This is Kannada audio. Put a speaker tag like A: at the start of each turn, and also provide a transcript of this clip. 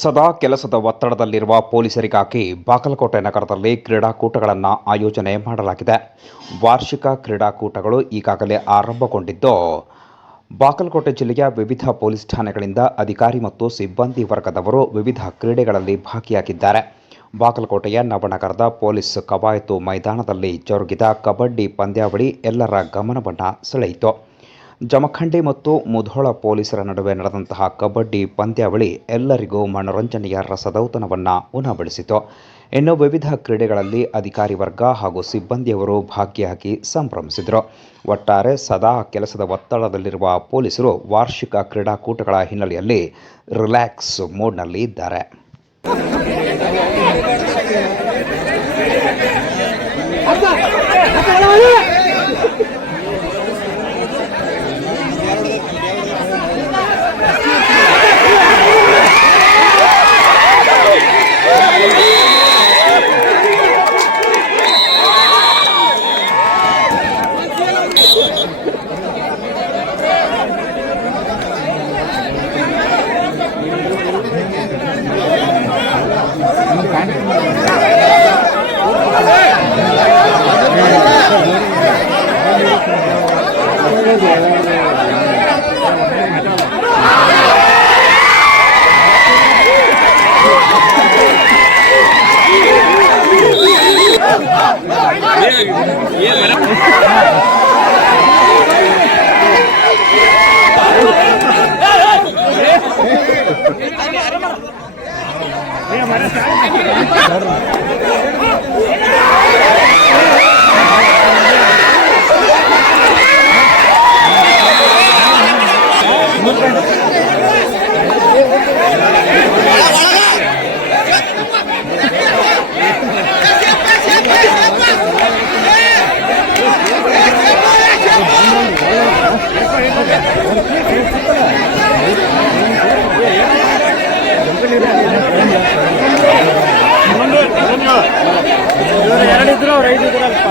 A: ಸದಾ ಕೆಲಸದ ಒತ್ತಡದಲ್ಲಿರುವ ಪೊಲೀಸರಿಗಾಗಿ ಬಾಗಲಕೋಟೆ ನಗರದಲ್ಲಿ ಕ್ರೀಡಾಕೂಟಗಳನ್ನು ಆಯೋಜನೆ ಮಾಡಲಾಗಿದೆ. ವಾರ್ಷಿಕ ಕ್ರೀಡಾಕೂಟಗಳು ಈಗಾಗಲೇ ಆರಂಭಗೊಂಡಿದ್ದು, ಬಾಗಲಕೋಟೆ ಜಿಲ್ಲೆಯ ವಿವಿಧ ಪೊಲೀಸ್ ಠಾಣೆಗಳಿಂದ ಅಧಿಕಾರಿ ಮತ್ತು ಸಿಬ್ಬಂದಿ ವರ್ಗದವರು ವಿವಿಧ ಕ್ರೀಡೆಗಳಲ್ಲಿ ಭಾಗಿಯಾಗಿದ್ದಾರೆ. ಬಾಗಲಕೋಟೆಯ ನವನಗರದ ಪೊಲೀಸ್ ಕವಾಯತು ಮೈದಾನದಲ್ಲಿ ಜರುಗಿದ ಕಬಡ್ಡಿ ಪಂದ್ಯಾವಳಿ ಎಲ್ಲರ ಗಮನವನ್ನು ಸೆಳೆಯಿತು. ಜಮಖಂಡಿ ಮತ್ತು ಮುಧೋಳ ಪೊಲೀಸರ ನಡುವೆ ನಡೆದಂತಹ ಕಬಡ್ಡಿ ಪಂದ್ಯಾವಳಿ ಎಲ್ಲರಿಗೂ ಮನೋರಂಜನೆಯ ರಸದೌತಣವನ್ನು ಉಣಬಡಿಸಿತು. ಇನ್ನು ವಿವಿಧ ಕ್ರೀಡೆಗಳಲ್ಲಿ ಅಧಿಕಾರಿ ವರ್ಗ ಹಾಗೂ ಸಿಬ್ಬಂದಿಯವರು ಭಾಗಿಯಾಗಿ ಸಂಭ್ರಮಿಸಿದರು. ಒಟ್ಟಾರೆ ಸದಾ ಕೆಲಸದ ಒತ್ತಡದಲ್ಲಿರುವ ಪೊಲೀಸರು ವಾರ್ಷಿಕ ಕ್ರೀಡಾಕೂಟಗಳ ಹಿನ್ನೆಲೆಯಲ್ಲಿ ರಿಲ್ಯಾಕ್ಸ್ ಮೂಡ್ನಲ್ಲಿ ಇದ್ದಾರೆ Yeah, yeah, ಎರಡಿದ್ರು ಅವ್ರು ಐದಿದ್ರಲ್ಪ